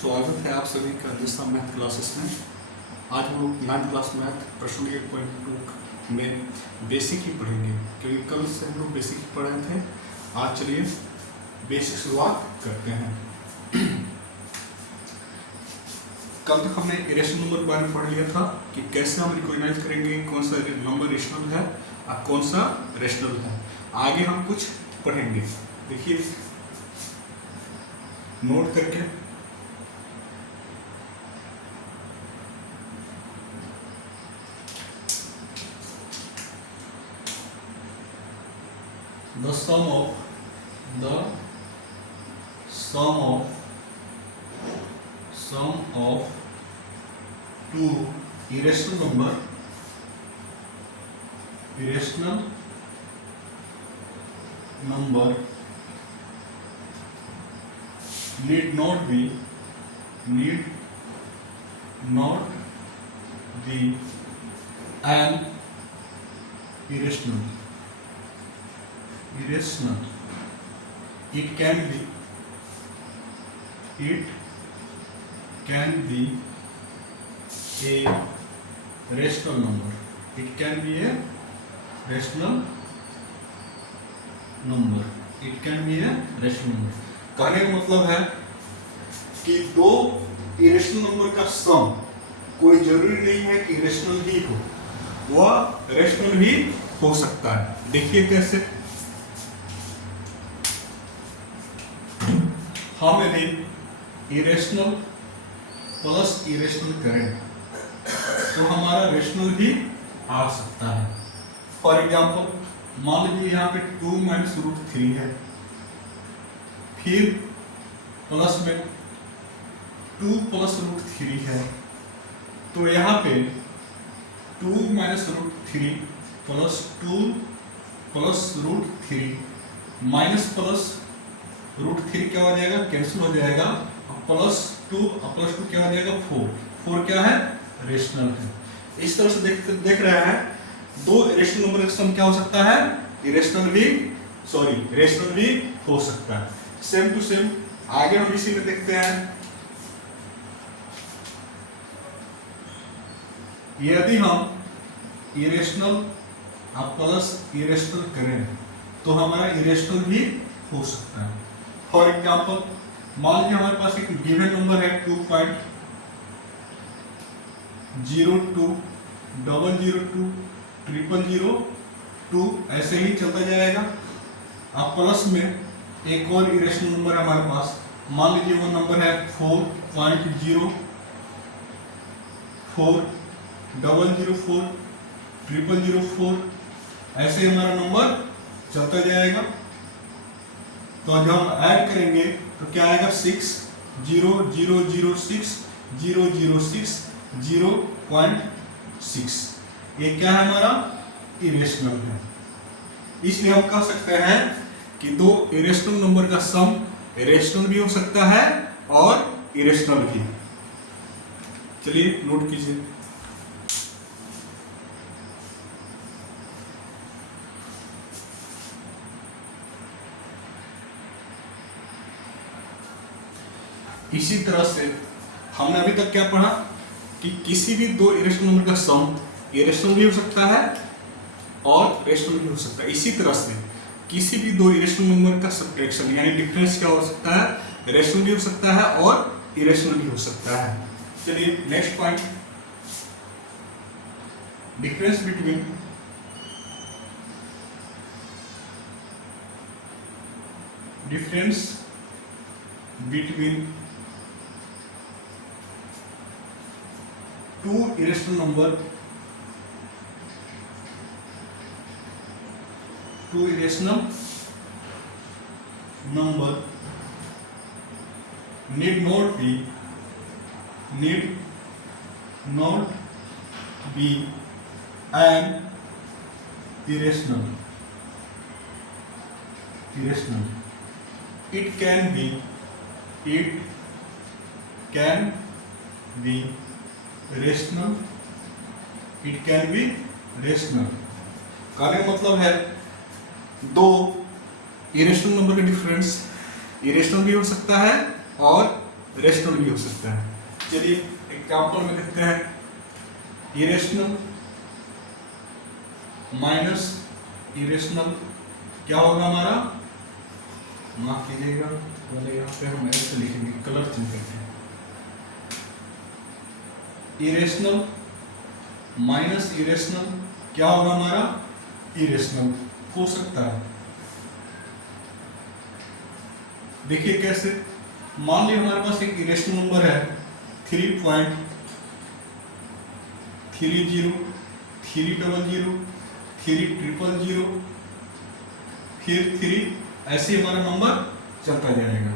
स्वागत है आप सभी का दिशा मैथ क्लासेस में। आज हम लोग 9th क्लास मैथ प्रश्न 8.2 में बेसिक ही पढ़ेंगे, क्योंकि कल से हम लोग बेसिक ही पढ़ रहे थे। आज चलिए बेसिक शुरुआत करते हैं। कल तक हमने इरेशनल नंबर के बारे में पढ़ लिया था कि कैसे हम रिकॉग्नाइज करेंगे कौन सा नंबर रेशनल है और कौन सा रेशनल है। आगे हम कुछ पढ़ेंगे, देखिए नोट करके। The sum of two irrational number need not be an irrational. It can be a rational number. It can be a rational number. कहने का मतलब है कि दो इरेशनल नंबर का सम कोई जरूरी नहीं है कि रेशनल ही हो, वह रेशनल भी हो सकता है। देखिए कैसे। हम यदि इरेशनल प्लस इरेशनल करें तो हमारा रेशनल भी आ सकता है। फॉर एग्जाम्पल मान लीजिए यहाँ पे 2 माइनस रूट 3 है, फिर प्लस में 2 प्लस रूट 3 है, तो यहाँ पे 2 minus root 3 plus 2 plus root 3 minus plus root 3 क्या हो जाएगा, कैंसिल हो जाएगा। प्लस 2 क्या हो जाएगा, 4 क्या है, रेशनल है। इस तरह से देख रहे हैं दो रेशनल नंबर का सम क्या हो सकता है, रेशनल भी हो सकता है। सेम टू सेम आगे हम इसी में देखते हैं। यदि हम इरेशनल प्लस इरेशनल करें तो हमारा इरेशनल भी हो सकता है। फॉर एग्जाम्पल मान लीजिए हमारे पास एक गिवन नंबर है 2.02002002 ऐसे ही चलता जाएगा। अब प्लस में एक और इरेशनल नंबर है हमारे पास, मान लीजिए वो नंबर है 4.04004004004 ऐसे हमारा नंबर चलता जाएगा। तो जब हम ऐड करेंगे तो क्या आएगा, 600060060.6। ये क्या है, हमारा इरेशनल है। इसलिए हम कह सकते हैं कि दो इरेशनल नंबर का सम इरेशनल भी हो सकता है और इरेशनल भी। चलिए नोट कीजिए। इसी तरह से हमने अभी तक क्या पढ़ा कि किसी भी दो इरेशनल नंबर का सम इरेशनल भी हो सकता है और रेशनल भी हो सकता है। इसी तरह से किसी भी दो इरेशनल नंबर का सब्ट्रैक्शन यानी डिफरेंस क्या हो सकता है, रेशनल भी हो सकता है और इरेशनल भी हो सकता है। चलिए next point, difference between two irrational number need not be an irrational. It can be rational. कहने का मतलब है दो इरेशनल नंबर का डिफरेंस इरेशनल भी हो सकता है और रेशनल भी हो सकता है। चलिए एग्जाम्पल में लिखते हैं, इरेशनल माइनस इरेशनल क्या होगा हमारा, माफ कीजिएगा वाले यहाँ पे हम ऐसे लिखेंगे, कलर चेंज करते हैं। इरेशनल माइनस इरेशनल क्या होगा हमारा, इरेशनल हो सकता है। देखिए कैसे, मान लीजिए हमारे पास एक इरेशनल नंबर है 3.30 300 300 फिर 3, ऐसे हमारा नंबर चलता जाएगा।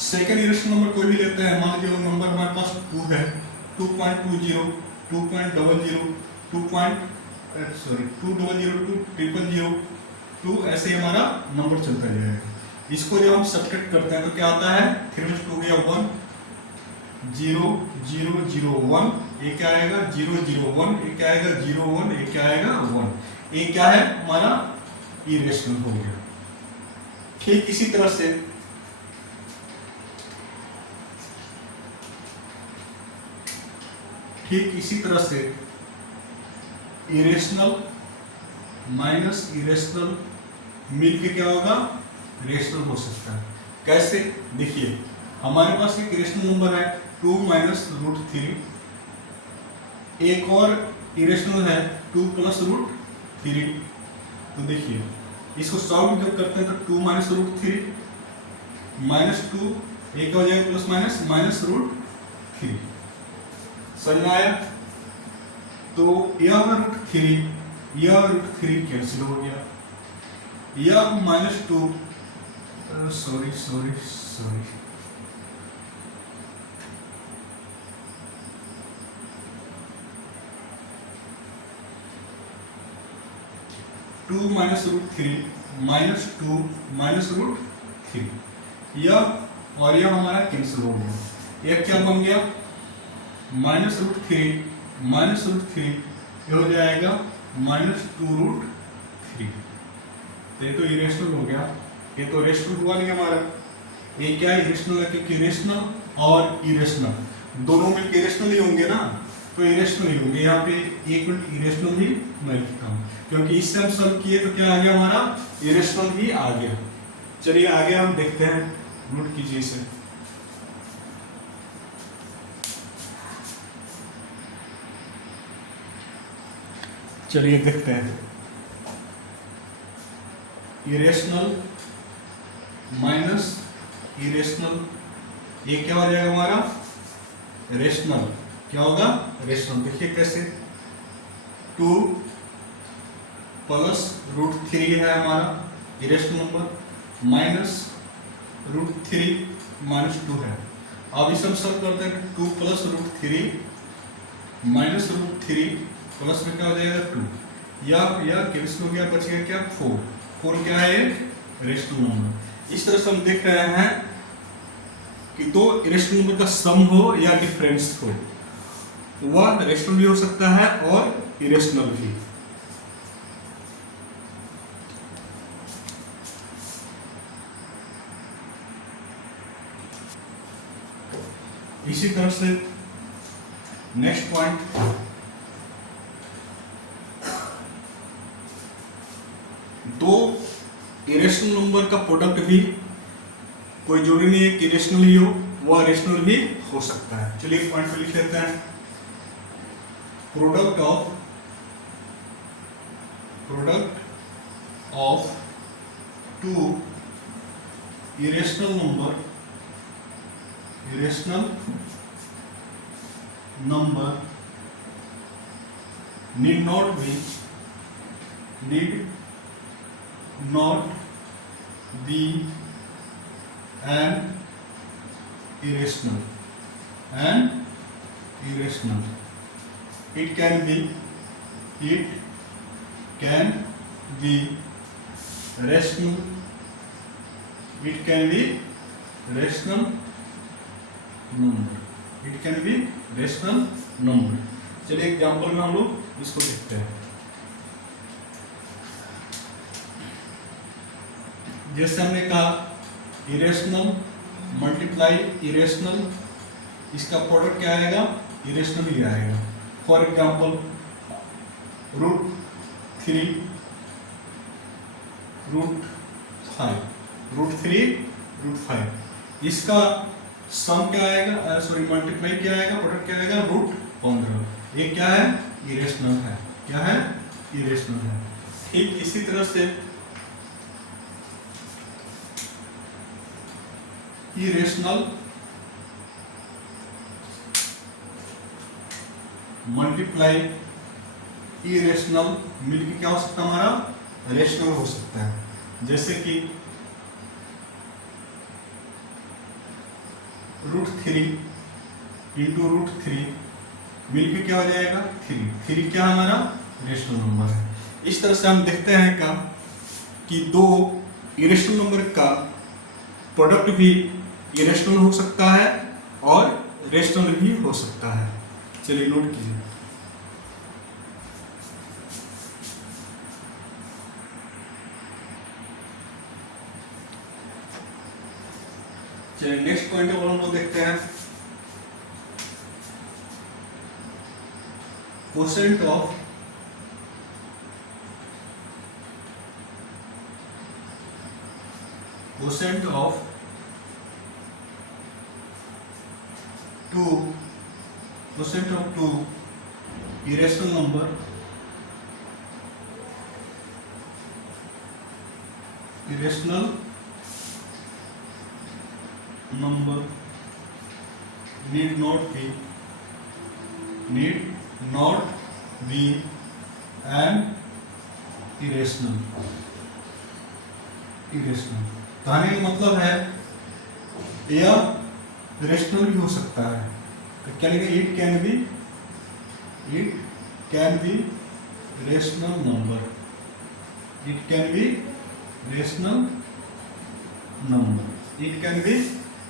सेकेंड इरेशनल नंबर कोई भी लेते हैं, मान लीजिए नंबर हमारे पास 2 है, 2.20 2.00 200 200 2 ऐसे हमारा नंबर चलता जाएगा। इसको जब हम सब्ट्रैक्ट करते हैं तो क्या आता है, 3 में 2 गया 1 0 0 0 1, ये क्या आएगा 0 0 1, ये क्या आएगा 0 1, ये क्या आएगा 1, ये क्या है हमारा इरेशनल हो गया। ठीक इसी तरह से इरेशनल माइनस इरेशनल मिलके क्या होगा, रेशनल हो सकता है। कैसे, देखिए हमारे पास एक रेशनल नंबर है 2 माइनस रूट 3, एक और इरेशनल है 2 प्लस रूट 3। तो देखिए इसको सॉल्व जब करते हैं तो 2 माइनस रूट 3 माइनस 2, एक हो जाएगा प्लस माइनस माइनस रूट 3, समझ आया। तो यह रूट 3 यह रूट 3 कैंसिल हो गया, यह minus 2 sorry 2 minus root 3 minus 2 minus root 3, यह और यह हमारा कैंसिल हो गया। यह क्या बन गया, माइनस रूट 3 माइनस रूट 3, यह हो जाएगा माइनस 2 रूट 3। तो ये तो इरेशनल हो गया, ये तो रेशनल हुआ नहीं हमारा। ये क्या है, इरेशनल है, क्योंकि रेशनल और इरेशनल दोनों मिलकर इरेशनल ही होंगे ना, तो इरेशनल ही होंगे। यहाँ पे एक मिनट इरेशनल ही मैं लिखता हूँ, क्योंकि इससे हम सॉल्व किए तो क्या आ गया हमारा, इरेशनल ही आ गया। चलिए आगे हम देखते हैं, नोट कीजिए इसे। चलिए देखते हैं, इरेशनल माइनस इरेशनल, ये क्या हो जाएगा हमारा, रेशनल। क्या होगा, रेशनल। देखिए कैसे, 2 प्लस रूट 3 है हमारा irrational number, minus root 3 minus 2 है। अब इसे हम सॉल्व करते हैं, 2 plus root 3 minus root 3 plus में क्या हो जाएगा 2, या कैंसिल हो गया, बच गया क्या 4 क्या है, रेशनल नंबर। इस तरह से हम देख रहे हैं कि दो रेशनल नंबर का सम हो या डिफरेंस हो, वह रेशनल भी हो सकता है और इरेशनल भी। इसी तरह से नेक्स्ट पॉइंट, दो इरेशनल नंबर का प्रोडक्ट भी कोई जरूरी नहीं है कि इरेशनल ही हो, वह रेशनल भी हो सकता है। चलिए पॉइंट पे लिख लेते हैं, product of two irrational number need not be an irrational. It can be rational. It can be rational number. चलिए एग्जाम्पल में हम लोग इसको देखते हैं। जैसे हमने कहा इरेशनल मल्टीप्लाई इरेशनल इसका प्रोडक्ट क्या आएगा, इरेशनल ही आएगा। फॉर एग्जाम्पल √3 √5 इसका सम क्या आएगा, सॉरी मल्टीप्लाई क्या आएगा, प्रोडक्ट क्या आएगा, √15। ये क्या है, इरेशनल है। क्या है, इरेशनल है। ठीक इसी तरह से इरेशनल मल्टीप्लाई इरेशनल मिलके क्या हो सकता है, हमारा रेशनल हो सकता है। जैसे कि √3 इंटू √3 मिलके क्या हो जाएगा, 3 क्या हमारा रेशनल नंबर है। इस तरह से हम देखते हैं क्या कि दो इरेशनल नंबर का प्रोडक्ट भी इरेशनल हो सकता है और रेशनल भी हो सकता है। चलिए नोट कीजिए। चलिए नेक्स्ट पॉइंट हम लोग देखते हैं, quotient of two irrational number need not be an irrational। कहने का मतलब है यह रेशनल भी हो सकता है। तो क्या लिखेंगे, it can be rational number. It can be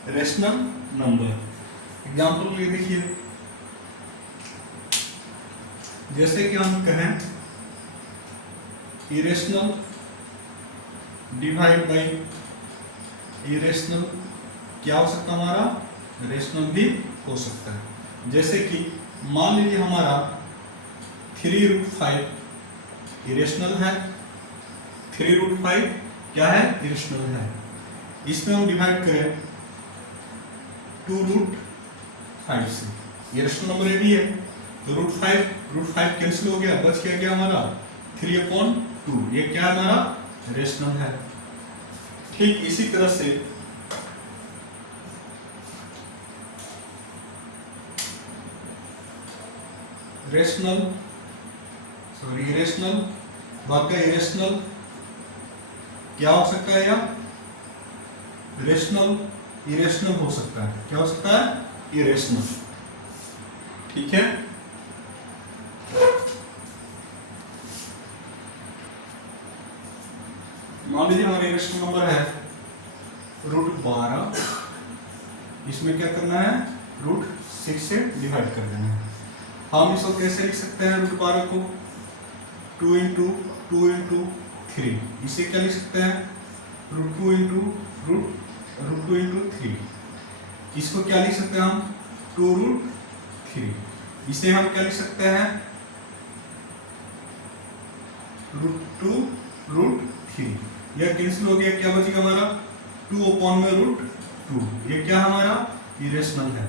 rational number. Example ये देखिए, जैसे कि हम कहें इरेशनल डिवाइड बाई इरेशनल, क्या हो सकता है, हमारा रेशनल भी हो सकता है। जैसे कि मान लीजिए हमारा 3√5 इरेशनल है, 3√5 क्या है, इरेशनल है। इसमें हम डिवाइड करें 2√5 से, इरेशनल नंबर ये भी है, तो √5 कैंसिल हो गया, बच क्या हमारा 3/2। ये क्या हमारा रेशनल है। ठीक इसी तरह से इरेशनल बात का इरेशनल क्या हो सकता है, या इरेशनल हो सकता है। क्या हो सकता है, इरेशनल। ठीक है, मान लीजिए हमारा इरेशनल नंबर है √12, इसमें क्या करना है, √6 से डिवाइड कर देना है। हम इसको कैसे लिख सकते हैं, √12 को 2 इंटू 3, इसे क्या लिख सकते हैं, √2 इंटू 3। इसको क्या लिख सकते हैं हम, 2√3। इसे हम क्या लिख सकते हैं, √2√3। यह कैंसिल हो गया, क्या बचेगा हमारा 2/√2। ये क्या हमारा इरेशनल है।